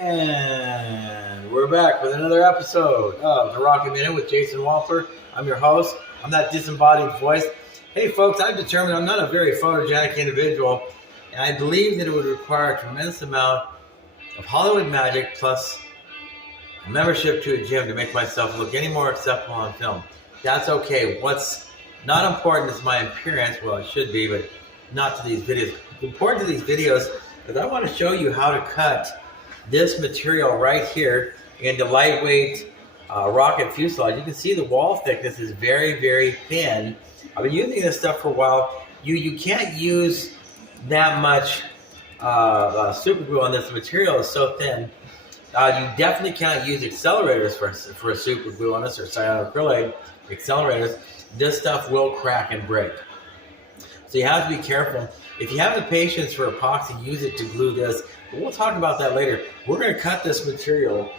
And we're back with another episode of The Rocket Minute with Jason Wampler. I'm your host. I'm that disembodied voice. Hey folks, I've determined I'm not a very photogenic individual, and I believe that it would require a tremendous amount of Hollywood magic plus a membership to a gym to make myself look any more acceptable on film. That's okay. What's not important is my appearance. Well, it should be, but not to these videos. It's important to these videos because I want to show you how to cut this material right here into lightweight rocket fuselage. You can see the wall thickness is very, very thin. I've been using this stuff for a while. You can't use that much super glue on this material. It's so thin. You definitely can't use accelerators for a super glue on this, or cyanoacrylate accelerators. This stuff will crack and break. So you have to be careful. If you have the patience for epoxy, use it to glue this. But we'll talk about that later. We're going to cut this material.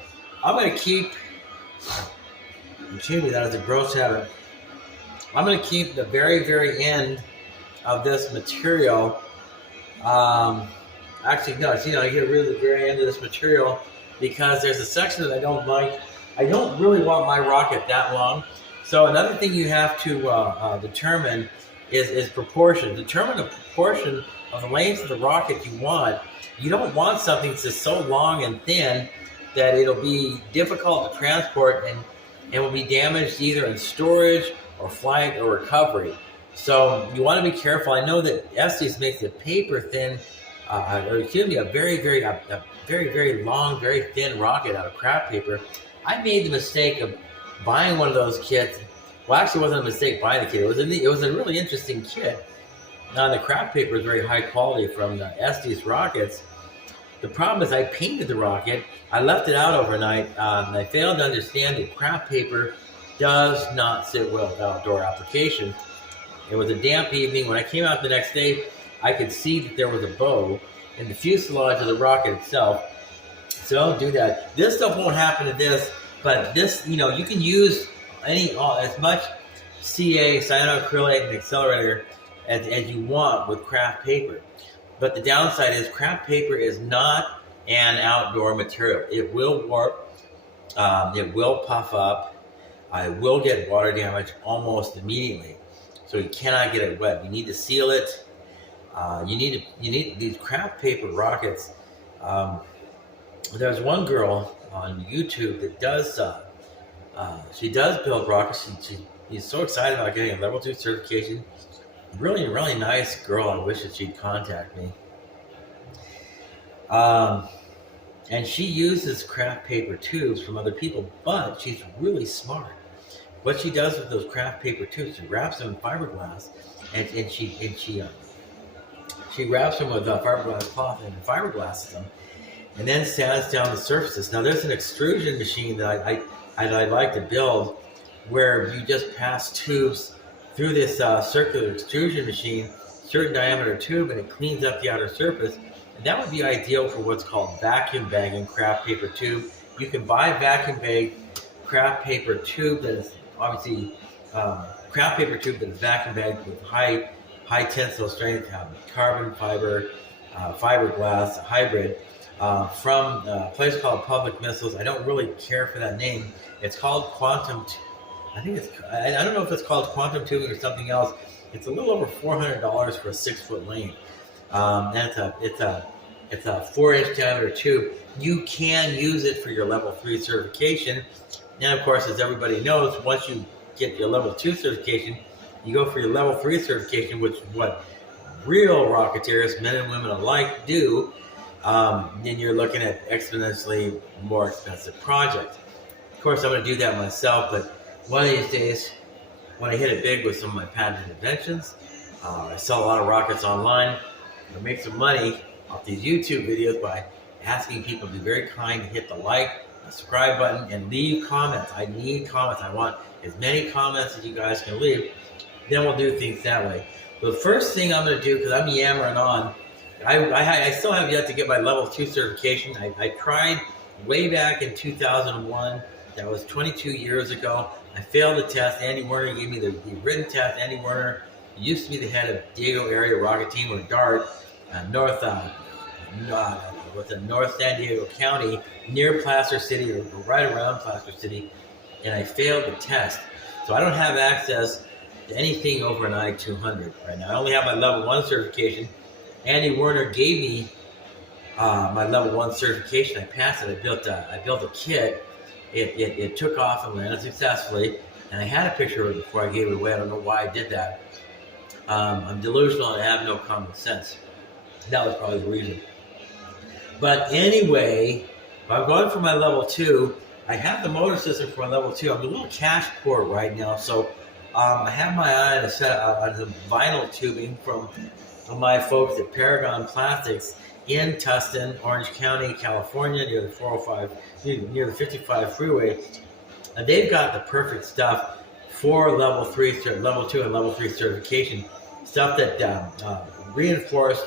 I'm going to keep, excuse me, that is a gross habit. I'm going to keep the very, very end of this material. Actually, no, you know, I get rid of the very end of this material because there's a section that I don't like. I don't really want my rocket that long. So another thing you have to determine is proportion. Determine the proportion of the length of the rocket you want. You don't want something that's just so long and thin that it'll be difficult to transport and will be damaged either in storage or flight or recovery. So you want to be careful. I know that Estes makes a paper thin, or excuse me, a very, very long, very thin rocket out of craft paper. I made the mistake of buying one of those kits. Well, actually, it wasn't a mistake buying the kit. It was a really interesting kit. Now, the craft paper is very high quality from the Estes rockets. The problem is I painted the rocket. I left it out overnight, and I failed to understand that craft paper does not sit well with outdoor applications. It was a damp evening. When I came out the next day, I could see that there was a bow in the fuselage of the rocket itself. So don't do that. This stuff won't happen to this, but this, you know, you can use as much CA, cyanoacrylate, and accelerator as you want with craft paper. But the downside is craft paper is not an outdoor material. It will warp, it will puff up, it will get water damage almost immediately. So you cannot get it wet. You need to seal it. You need these craft paper rockets. There's one girl on YouTube that does she does build rockets. She's so excited about getting a level 2 certification. Really nice girl. I wish that she'd contact me. And she uses craft paper tubes from other people, but she's really smart. What she does with those craft paper tubes, she wraps them in fiberglass, and she wraps them with fiberglass cloth and fiberglasses them, and then sands down the surfaces. Now, there's an extrusion machine that I'd like to build where you just pass tubes through this circular extrusion machine, certain diameter tube, and it cleans up the outer surface. And that would be ideal for what's called vacuum bagging craft paper tube. You can buy vacuum bag craft paper tube that is obviously craft paper tube that is vacuum bagged with high tensile strength, carbon fiber, fiberglass hybrid from a place called Public Missiles. I don't really care for that name. It's called Quantum. I don't know if it's called quantum tubing or something else. It's a little over $400 for a 6-foot length. And it's a 4-inch diameter tube. You can use it for your level 3 certification. And of course, as everybody knows, once you get your level 2 certification, you go for your level 3 certification, which is what real rocketeers, men and women alike, do. Then you're looking at exponentially more expensive projects. Of course, I'm going to do that myself, but one of these days, when I hit it big with some of my patented inventions, I sell a lot of rockets online. I make some money off these YouTube videos by asking people to be very kind to hit the like, the subscribe button, and leave comments. I need comments. I want as many comments as you guys can leave. Then we'll do things that way. But the first thing I'm going to do, because I'm yammering on, I still have yet to get my level 2 certification. I tried way back in 2001. That was 22 years ago. I failed the test. Andy Werner gave me the written test. Andy Werner used to be the head of Diego Area Rocket Team with DART, within North San Diego County, near Placer City or right around Placer City, and I failed the test. So I don't have access to anything over an I-200 right now. I only have my level 1 certification. Andy Werner gave me my level 1 certification. I passed it. I built a kit. It took off and landed successfully, and I had a picture of it before I gave it away. I don't know why I did that. I'm delusional and I have no common sense. That was probably the reason. But anyway, if I'm going for my level 2, I have the motor system for my level 2. I'm a little cash poor right now, so I have my eye on the vinyl tubing from my folks at Paragon Plastics in Tustin, Orange County, California, near the 405, near the 55 freeway. And they've got the perfect stuff for level 2 and level 3 certification. Stuff that reinforced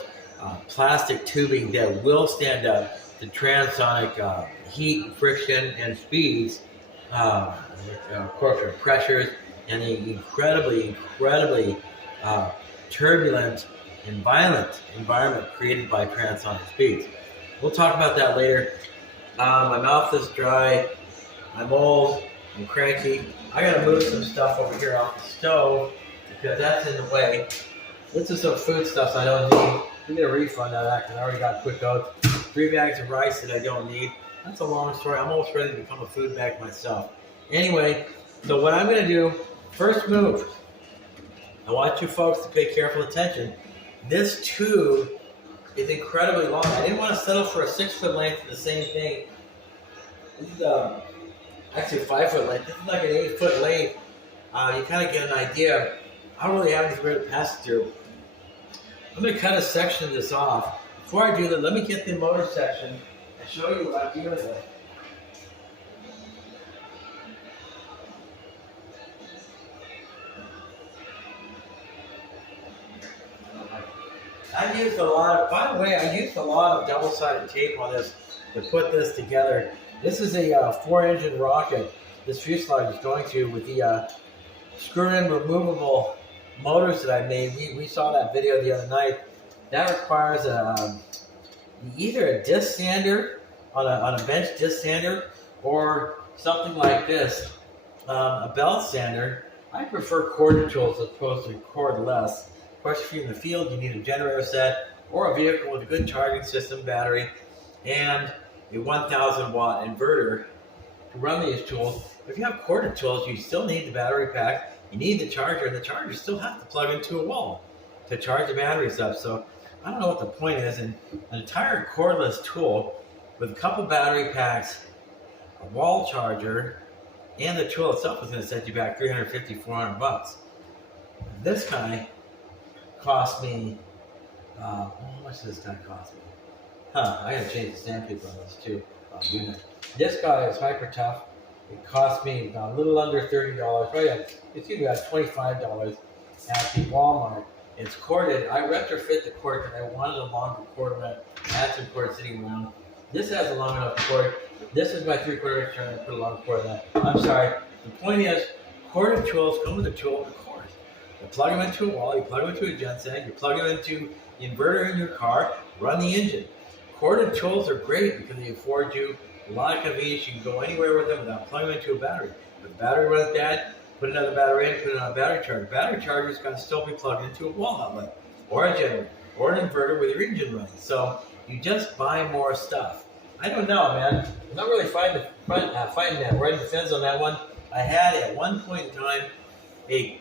plastic tubing that will stand up to transonic heat, friction, and speeds, of course, pressures, and the incredibly turbulent and violent environment created by transonic speeds. We'll talk about that later. My mouth is dry. I'm old. I'm cranky. I gotta move some stuff over here off the stove because that's in the way. This is some food stuff I don't need. We get a refund on that because I already got quick oats. 3 bags of rice that I don't need. That's a long story. I'm almost ready to become a food bag myself. Anyway, so what I'm gonna do, first move, I want you folks to pay careful attention. This tube is incredibly long. I didn't want to settle for a 6-foot length of the same thing. This is actually a 5-foot length. This is like an 8-foot length. You kind of get an idea. I don't really have anywhere to pass it through. I'm going to cut a section of this off. Before I do that, let me get the motor section and show you what I'm dealing with. I used a lot of, by the way, I used a lot of double-sided tape on this to put this together. This is a 4-engine rocket this fuselage is going to with the screw-in removable motors that I made. We saw that video the other night. That requires either a disc sander on a bench disc sander or something like this, a belt sander. I prefer corded tools as opposed to cordless. Of course, if you're in the field, you need a generator set or a vehicle with a good charging system, battery, and a 1,000-watt inverter to run these tools. If you have corded tools, you still need the battery pack. You need the charger, and the charger still has to plug into a wall to charge the batteries up. So I don't know what the point is. And an entire cordless tool with a couple battery packs, a wall charger, and the tool itself is going to set you back $350, $400. This guy cost me, how much does this guy cost me? I gotta change the sandpaper on this too. This guy is hyper tough. It cost me a little under $30. Right, it's even about $25 at the Walmart. It's corded. I retrofit the cord because I wanted a longer cord. I had some cord sitting around. This has a long enough cord. This is my 3/4 inch turn. I put a long cord in that. I'm sorry. The point is, corded tools come with a tool and a cord. You plug them into a wall. You plug them into a genset. You plug them into the inverter in your car. Run the engine. Corded tools are great because they afford you a lot of convenience. You can go anywhere with them without plugging them into a battery. If the battery runs bad, put another battery in, put it on a battery charger. Battery charger's got to still be plugged into a wall outlet or a generator or an inverter with your engine running. So you just buy more stuff. I don't know, man. I'm not really fighting that. Right in the fence on that one. I had at one point in time a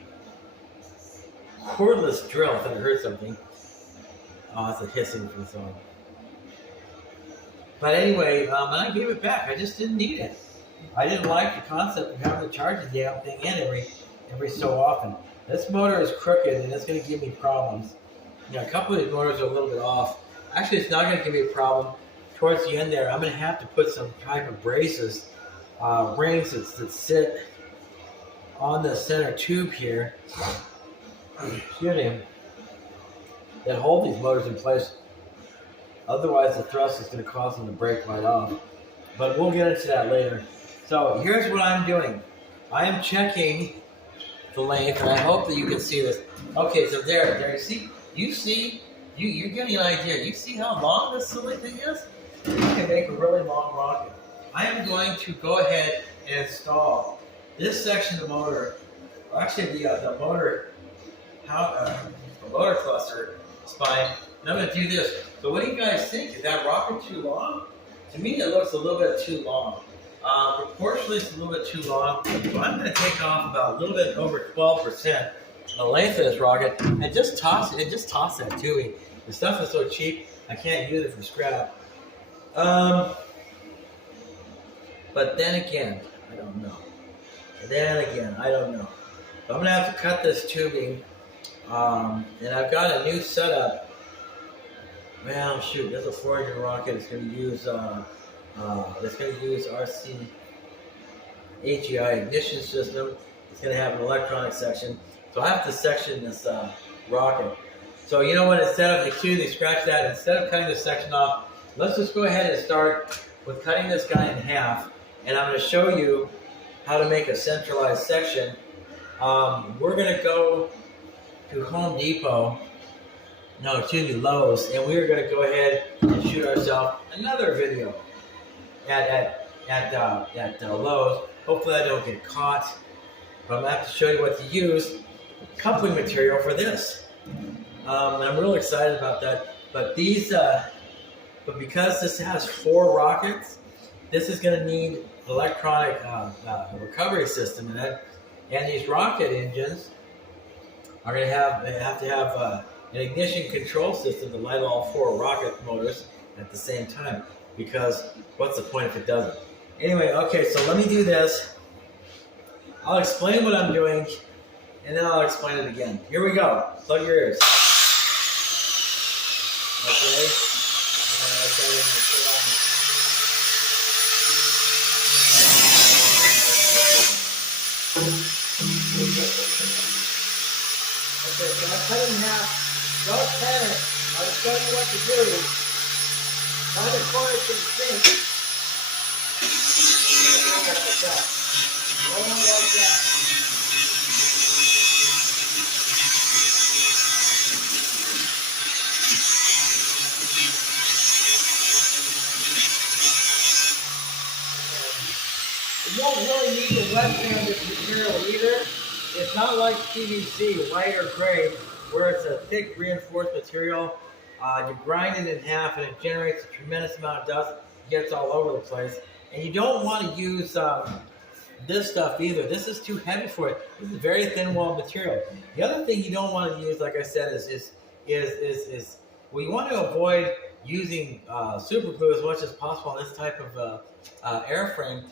cordless drill. I thought I heard something. Oh, it's a hissing from someone. But anyway, and I gave it back. I just didn't need it. I didn't like the concept of having to charge the damn thing in every so often. This motor is crooked and it's going to give me problems. You know, a couple of these motors are a little bit off. Actually, it's not going to give me a problem. Towards the end there, I'm going to have to put some type of braces, rings that sit on the center tube here, excuse me, that hold these motors in place. Otherwise, the thrust is going to cause them to break right off. But we'll get into that later. So here's what I'm doing. I am checking the length, and I hope that you can see this. Okay, so there, you're getting an idea. You see how long this silly thing is? you can make a really long rocket. I am going to go ahead and install this section of the motor, actually the motor cluster spine, and I'm going to do this. So what do you guys think? Is that rocket too long? To me, it looks a little bit too long. Proportionally, it's a little bit too long. So I'm going to take off about a little bit over 12% the length of this rocket and just toss it. And just toss that to me. The stuff is so cheap, I can't use it for scrap. But then again, I don't know. So I'm going to have to cut this tubing. And I've got a new setup. Well, shoot, there's a 4-engine rocket. It's going to use RC AGI ignition system. It's going to have an electronic section. So I have to section this rocket. So you know what? Instead of scratch that. Instead of cutting this section off, let's just go ahead and start with cutting this guy in half. And I'm going to show you how to make a centralized section. We're going to go to Home Depot. No, excuse me, Lowe's, and we're going to go ahead and shoot ourselves another video at Lowe's. Hopefully I don't get caught, but I'm going to have to show you what to use, coupling material for this. And I'm really excited about that. But but because this has 4 rockets, this is going to need electronic recovery system in it, and these rocket engines are going to have an ignition control system to light all 4 rocket motors at the same time, because what's the point if it doesn't? Anyway, okay, so let me do this. I'll explain what I'm doing, and then I'll explain it again. Here we go. Plug your ears. Okay. Okay, so I cut it in half. Don't panic. I'll just tell you what to do. Find a corner to the sink. Roll like that. Roll like that. You don't really need to wet sand this material either. It's not like PVC, white or gray, where it's a thick reinforced material. You grind it in half and it generates a tremendous amount of dust. It gets all over the place. And you don't want to use this stuff either. This is too heavy for it. This is very thin walled material. The other thing you don't want to use, like I said, is well, you want to avoid using super glue as much as possible on this type of airframe.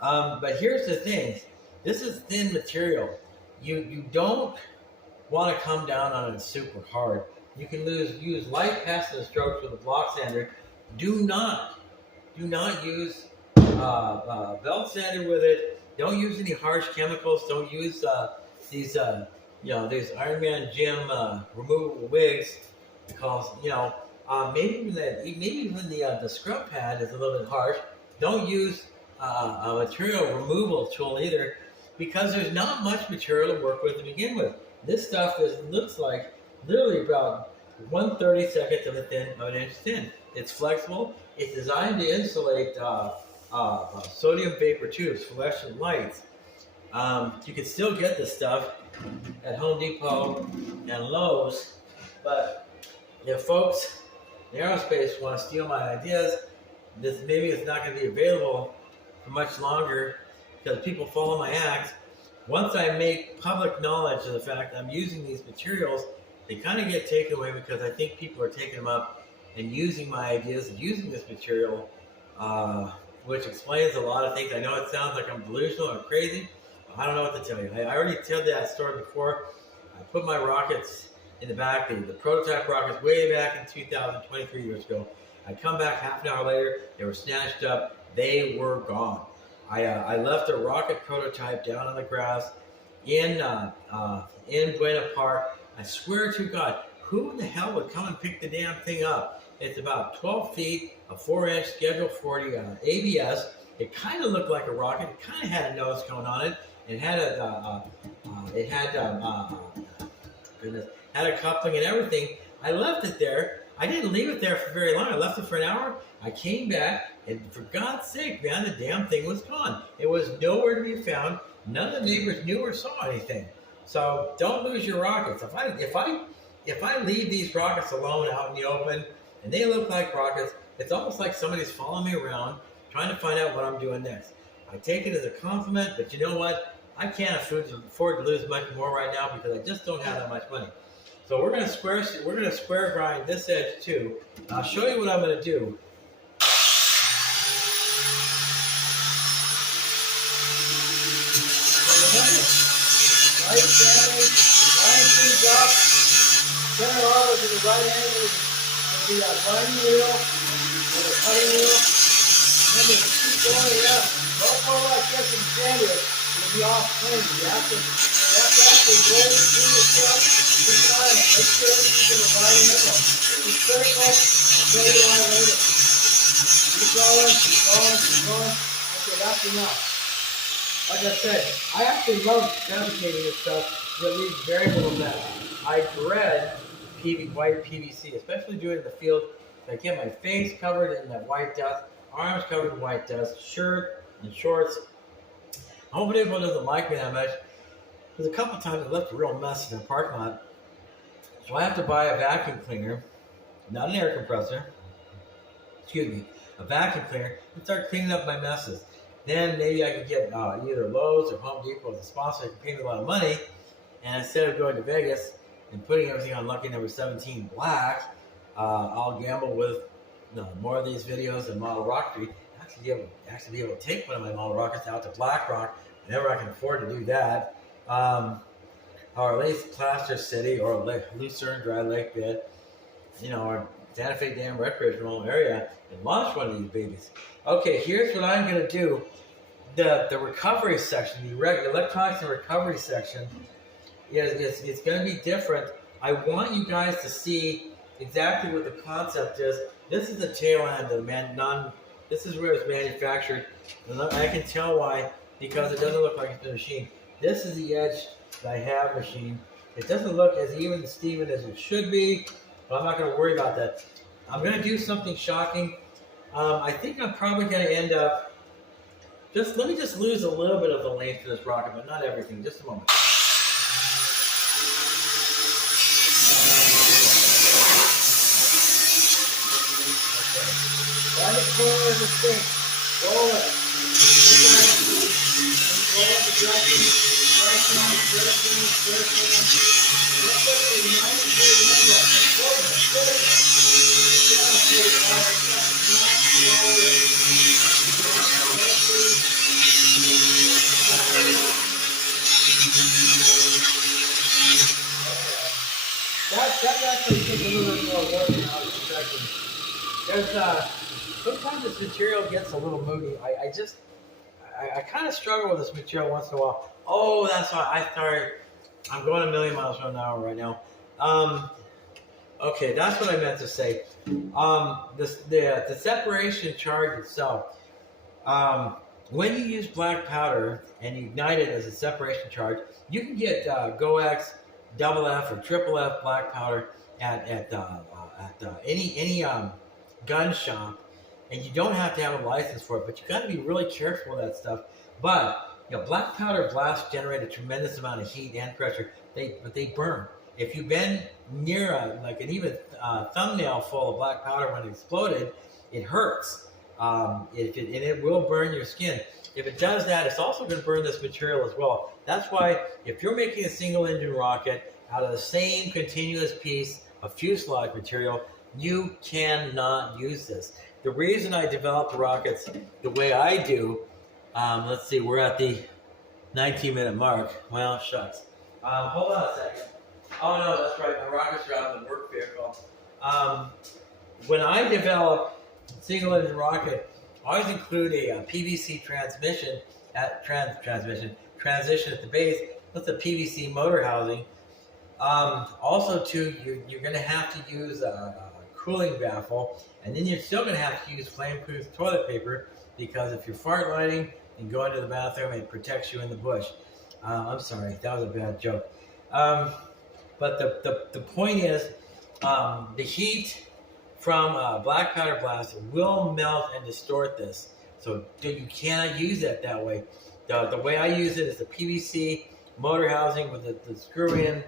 But here's the thing. This is thin material. You don't want to come down on it super hard. You can use light passing strokes with a block sander. Do not use belt sander with it. Don't use any harsh chemicals. Don't use these Iron Man Gym removable wigs, because maybe even the scrub pad is a little bit harsh. Don't use a material removal tool either, because there's not much material to work with to begin with. This stuff looks like literally about 1/32 of an inch thin. It's flexible. It's designed to insulate sodium vapor tubes, fluorescent lights. You can still get this stuff at Home Depot and Lowe's, but if folks in aerospace want to steal my ideas, maybe it's not going to be available for much longer, because people follow my act. Once I make public knowledge of the fact I'm using these materials, they kind of get taken away, because I think people are taking them up and using my ideas and using this material, which explains a lot of things. I know it sounds like I'm delusional or crazy. I don't know what to tell you. I already told that story before. I put my rockets in the back, the prototype rockets, way back in 2023 years ago. I come back half an hour later, they were snatched up, they were gone. I left a rocket prototype down on the grass in Buena Park. I swear to God, who in the hell would come and pick the damn thing up? It's about 12 feet, a 4-inch Schedule 40 ABS. It kind of looked like a rocket. It kind of had a nose cone on it. It had had a coupling and everything. I left it there. I didn't leave it there for very long. I left it for an hour. I came back, and for God's sake, man, the damn thing was gone. It was nowhere to be found. None of the neighbors knew or saw anything. So don't lose your rockets. If I leave these rockets alone out in the open, and they look like rockets, it's almost like somebody's following me around, trying to find out what I'm doing next. I take it as a compliment, but you know what? I can't afford to lose much more right now because I just don't have that much money. So we're gonna square grind this edge too. I'll show you what I'm gonna do. Right family, line things up. Center arm is in the right angle. It'll be that grinding wheel or the cutting wheel. And then you keep going, yeah. Don't go like this and stand it. It'll be off plane. You have to actually roll through the truck. Keep an eye on it. Make sure everything's in the right angle. It's critical. I'll show you why later. Keep going, keep going, keep going. Okay, that's enough. Like I said, I actually love fabricating this stuff that leaves very little mess. I dread white PVC, especially doing it in the field. I get my face covered in that white dust, arms covered in white dust, shirt and shorts. I hope anyone doesn't like me that much. There's a couple times I left a real mess in the parking lot. So I have to buy a vacuum cleaner, not an air compressor, a vacuum cleaner, and start cleaning up my messes. Then maybe I could get either Lowe's or Home Depot as a sponsor that can pay me a lot of money. And instead of going to Vegas and putting everything on lucky number 17 black, I'll gamble with more of these videos and model rocketry. Actually be able to take one of my model rockets out to Black Rock whenever I can afford to do that. Or at least Plaster City or Lucerne Dry Lake Bed, or Santa Fe Dam recreational area, and launch one of these babies. Okay, here's what I'm going to do. The recovery section, the electronics and recovery section, it's going to be different. I want you guys to see exactly what the concept is. This is the tail end of this is where it's manufactured. And I can tell why, because it doesn't look like it's been machined. This is the edge that I have machined. It doesn't look as even and Steven as it should be, but I'm not going to worry about that. I'm going to do something shocking. I think I'm probably going to end up let me just lose a little bit of the length of this rocket, but not everything. Just a moment. Find the corner of the stick. Roll it. Roll it the direction. That actually takes a little bit more work than I was expecting. Sometimes this material gets a little moody. I kind of struggle with this material once in a while. Oh, that's why I'm going a million miles an hour right now. Okay, that's what I meant to say. The separation charge itself. When you use black powder and you ignite it as a separation charge, you can get GoX, double F, or triple F black powder at any gun shop, and you don't have to have a license for it, but you got to be really careful with that stuff. But black powder blasts generate a tremendous amount of heat and pressure. But they burn. If you've been near an even thumbnail full of black powder when it exploded, it hurts. And it will burn your skin. If it does that, it's also going to burn this material as well. That's why if you're making a single engine rocket out of the same continuous piece of fuselage material, you cannot use this. The reason I developed the rockets the way I do, let's see, we're at the 19-minute mark. Well, shucks. Hold on a second. Oh no, that's right, my rockets are out of the work vehicle. When I develop single engine rocket, I always include a PVC transition at the base with a PVC motor housing. Also, too, you're going to have to use a cooling baffle, and then you're still going to have to use flame-proof toilet paper because if you're fart lighting and going to the bathroom, it protects you in the bush. I'm sorry, that was a bad joke. But the point is, the heat from black powder blast will melt and distort this. So you cannot use it that way. The way I use it is the PVC motor housing with the screw-in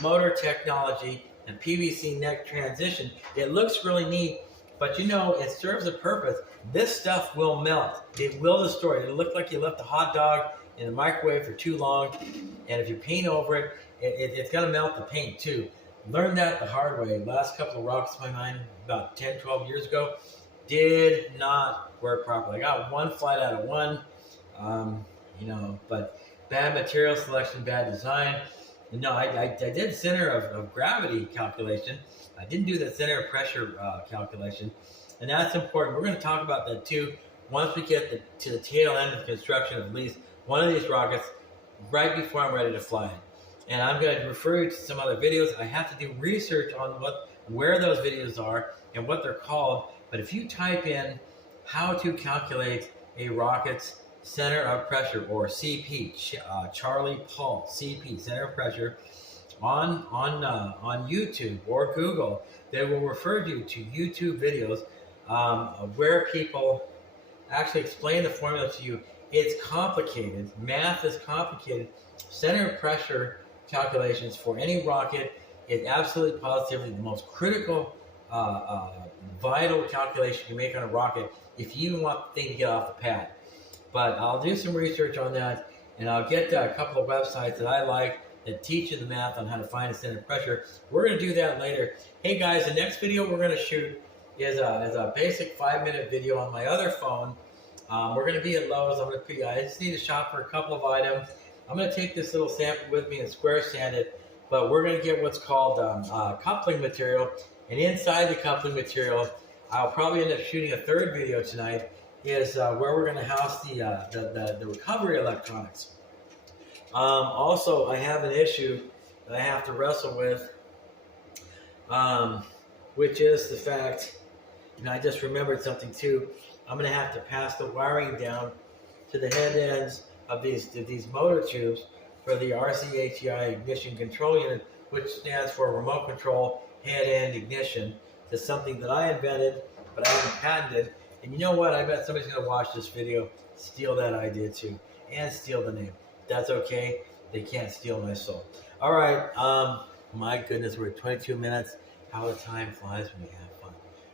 motor technology and PVC neck transition. It looks really neat, but it serves a purpose. This stuff will melt. It will distort. It'll look like you left a hot dog in the microwave for too long, and if you paint over it, it's going to melt the paint too. Learned that the hard way. Last couple of rockets of mine, about 10, 12 years ago, did not work properly. I got one flight out of one, but bad material selection, bad design. No, I did center of gravity calculation. I didn't do the center of pressure calculation, and that's important. We're going to talk about that too once we get to the tail end of construction of at least one of these rockets right before I'm ready to fly it. And I'm going to refer you to some other videos. I have to do research on where those videos are and what they're called. But if you type in how to calculate a rocket's center of pressure, or CP, Charlie Paul, CP, center of pressure, on YouTube or Google, they will refer you to YouTube videos where people actually explain the formula to you. It's complicated. Math is complicated. Center of pressure calculations for any rocket is absolutely positively the most critical, vital calculation you make on a rocket if you want the thing to get off the pad. But I'll do some research on that, and I'll get a couple of websites that I like that teach you the math on how to find a center of pressure. We're going to do that later. Hey guys, the next video we're going to shoot is a basic 5-minute video on my other phone. We're going to be at Lowe's. I just need to shop for a couple of items. I'm going to take this little sample with me and square sand it, but we're going to get what's called coupling material. And inside the coupling material, I'll probably end up shooting a third video tonight, is where we're going to house the recovery electronics. Also, I have an issue that I have to wrestle with, which is the fact, I just remembered something too. I'm going to have to pass the wiring down to the head ends of these motor tubes for the RCHEI ignition control unit, which stands for remote control head end ignition. It's something that I invented, but I haven't patented. And you know what? I bet somebody's going to watch this video, steal that idea too, and steal the name. That's okay. They can't steal my soul. All right. My goodness, we're at 22 minutes. How the time flies when you have fun.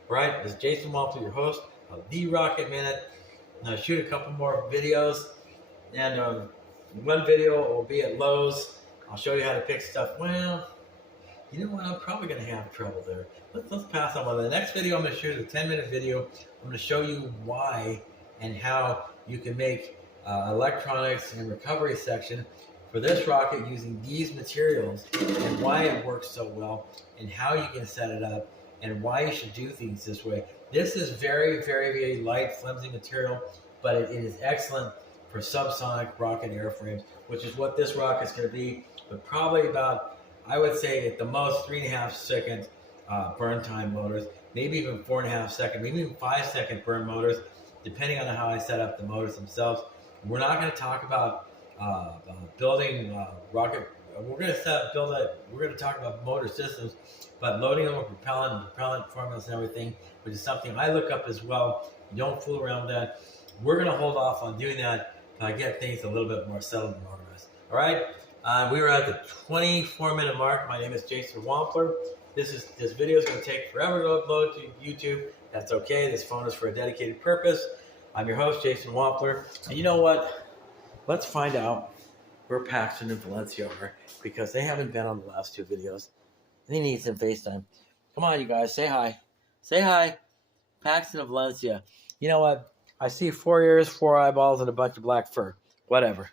All right. This is Jason Wampler, your host of The Rocket Minute. Now shoot a couple more videos. And one video will be at Lowe's. I'll show you how to pick stuff. Well, you know what? I'm probably going to have trouble there. Let's pass on one. The next video I'm going to shoot is a 10-minute video. I'm going to show you why and how you can make electronics and recovery section for this rocket using these materials, and why it works so well, and how you can set it up, and why you should do things this way. This is very, very, very light, flimsy material, but it is excellent for subsonic rocket airframes, which is what this rocket's going to be, but probably about, I would say at the most 3.5 second burn time motors, maybe even 4.5 second, maybe even 5 second burn motors, depending on how I set up the motors themselves. We're not going to talk about building rocket. We're going to talk about motor systems, but loading them with propellant formulas and everything, which is something I look up as well. You don't fool around with that. We're going to hold off on doing that to get things a little bit more settled and organized. All right. We were at the 24-minute mark. My name is Jason Wampler. This video is going to take forever to upload to YouTube. That's okay. This phone is for a dedicated purpose. I'm your host, Jason Wampler. And you know what? Let's find out where Paxton and Valencia are, because they haven't been on the last two videos. They need some FaceTime. Come on, you guys. Say hi. Say hi. Paxton and Valencia. You know what? I see 4 ears, 4 eyeballs, and a bunch of black fur. Whatever.